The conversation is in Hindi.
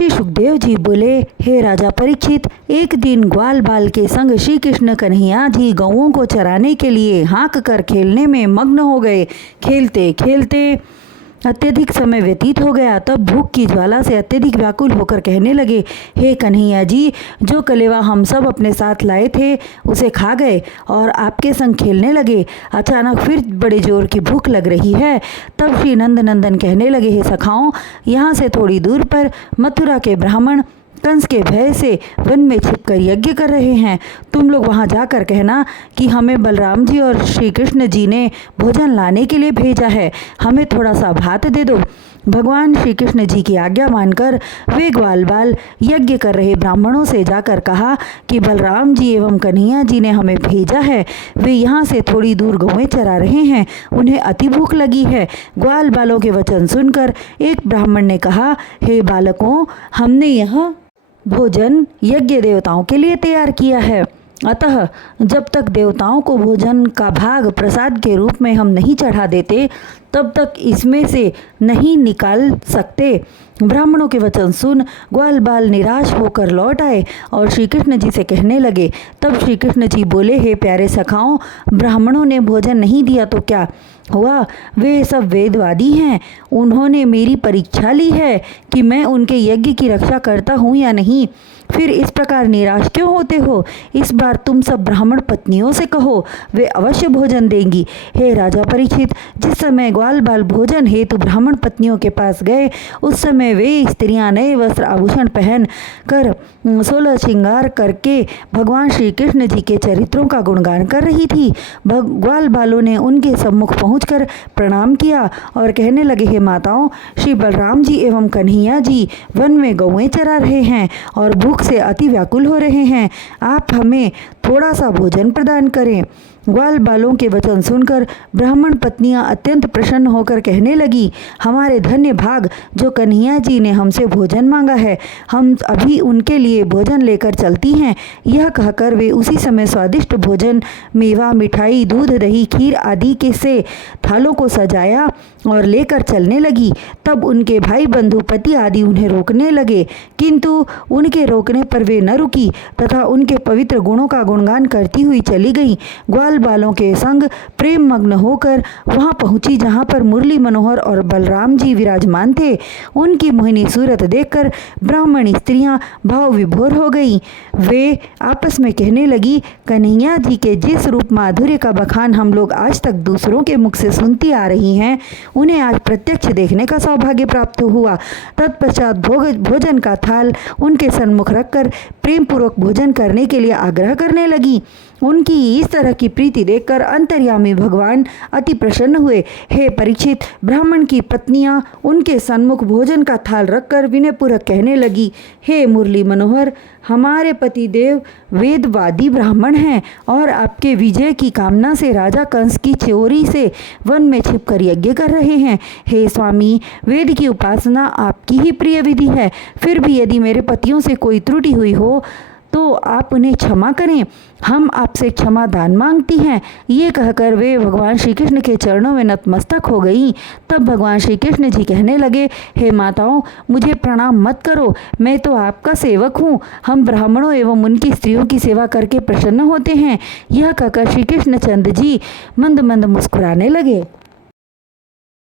श्री सुखदेव जी बोले, हे राजा परीक्षित, एक दिन ग्वाल बाल के संग श्री कृष्ण कन्हैया जी गौओं को चराने के लिए हाँक कर खेलने में मग्न हो गए। खेलते खेलते अत्यधिक समय व्यतीत हो गया। तब भूख की ज्वाला से अत्यधिक व्याकुल होकर कहने लगे, हे कन्हैया जी, जो कलेवा हम सब अपने साथ लाए थे उसे खा गए और आपके संग खेलने लगे। अचानक फिर बड़े जोर की भूख लग रही है। तब श्री नंदनंदन कहने लगे, हे सखाओं, यहाँ से थोड़ी दूर पर मथुरा के ब्राह्मण कंस के भय से वन में छिपकर यज्ञ कर रहे हैं। तुम लोग वहां जाकर कहना कि हमें बलराम जी और श्री कृष्ण जी ने भोजन लाने के लिए भेजा है, हमें थोड़ा सा भात दे दो। भगवान श्री कृष्ण जी की आज्ञा मानकर वे ग्वाल बाल यज्ञ कर रहे ब्राह्मणों से जाकर कहा कि बलराम जी एवं कन्हैया जी ने हमें भेजा है। वे यहाँ से थोड़ी दूर गौएं चरा रहे हैं, उन्हें अति भूख लगी है। ग्वाल बालों के वचन सुनकर एक ब्राह्मण ने कहा, हे बालकों, हमने यह भोजन यज्ञ देवताओं के लिए तैयार किया है, अतः जब तक देवताओं को भोजन का भाग प्रसाद के रूप में हम नहीं चढ़ा देते तब तक इसमें से नहीं निकाल सकते। ब्राह्मणों के वचन सुन ग्वाल बाल निराश होकर लौट आए और श्री कृष्ण जी से कहने लगे। तब श्री कृष्ण जी बोले, हे प्यारे सखाओं, ब्राह्मणों ने भोजन नहीं दिया तो क्या हुआ? वे सब वेदवादी हैं, उन्होंने मेरी परीक्षा ली है कि मैं उनके यज्ञ की रक्षा करता हूँ या नहीं। फिर इस प्रकार निराश क्यों होते हो? इस बार तुम सब ब्राह्मण पत्नियों से कहो, वे अवश्य भोजन देंगी। हे राजा परीक्षित, जिस समय ग्वाल बाल भोजन हेतु ब्राह्मण पत्नियों के पास गए उस समय वे स्त्रियां नए वस्त्र आभूषण पहन कर 16 श्रृंगार करके भगवान श्री कृष्ण जी के चरित्रों का गुणगान कर रही थी। ग्वाल बालों ने उनके सम्मुख पहुंचकर प्रणाम किया और कहने लगे, हे माताओं, श्री बलराम जी एवं कन्हैया जी वन में गौएं चरा रहे हैं और भूख से अति व्याकुल हो रहे हैं, आप हमें थोड़ा सा भोजन प्रदान करें। ग्वाल बालों के वचन सुनकर ब्राह्मण पत्नियां अत्यंत प्रसन्न होकर कहने लगी, हमारे धन्य भाग जो कन्हैया जी ने हमसे भोजन मांगा है, हम अभी उनके लिए भोजन लेकर चलती हैं। यह कहकर वे उसी समय स्वादिष्ट भोजन, मेवा, मिठाई, दूध, दही, खीर आदि के से थालों को सजाया और लेकर चलने लगी। तब उनके भाई बंधु पति आदि उन्हें रोकने लगे, किंतु उनके रोकने पर वे न रुकी तथा उनके पवित्र गुणों का गुणगान करती हुई चली गई। ग्वाल बालों के संग प्रेम मग्न होकर वहां पहुंची जहां पर मुरली मनोहर और बलराम जी विराजमान थे। उनकी मोहिनी सूरत देखकर ब्राह्मणी स्त्रियां भाव विभोर हो गईं। वे आपस में कहने लगी, कन्हैया जी के जिस रूप माधुर्य का बखान हम लोग आज तक दूसरों के मुख से सुनती आ रही हैं, उन्हें आज प्रत्यक्ष देखने का सौभाग्य प्राप्त हुआ। तत्पश्चात भोजन का थाल उनके सन्मुख रखकर प्रेम पूर्वक भोजन करने के लिए आग्रह करने लगी। उनकी इस तरह की प्रीति देखकर अंतर्यामी भगवान अति प्रसन्न हुए। हे परीक्षित, ब्राह्मण की पत्नियां उनके सन्मुख भोजन का थाल रखकर विनयपूर्वक कहने लगी, हे मुरली मनोहर, हमारे पति देव वेदवादी ब्राह्मण हैं और आपके विजय की कामना से राजा कंस की चोरी से वन में छिपकर यज्ञ कर रहे हैं। हे स्वामी, वेद की उपासना आपकी ही प्रिय विधि है, फिर भी यदि मेरे पतियों से कोई त्रुटि हुई हो तो आप उन्हें क्षमा करें, हम आपसे क्षमा दान मांगती हैं। ये कहकर वे भगवान श्री कृष्ण के चरणों में नतमस्तक हो गईं। तब भगवान श्री कृष्ण जी कहने लगे, हे माताओं, मुझे प्रणाम मत करो, मैं तो आपका सेवक हूँ, हम ब्राह्मणों एवं उनकी स्त्रियों की सेवा करके प्रसन्न होते हैं। यह कहकर श्री कृष्ण चंद्र जी मंद मंद मुस्कुराने लगे।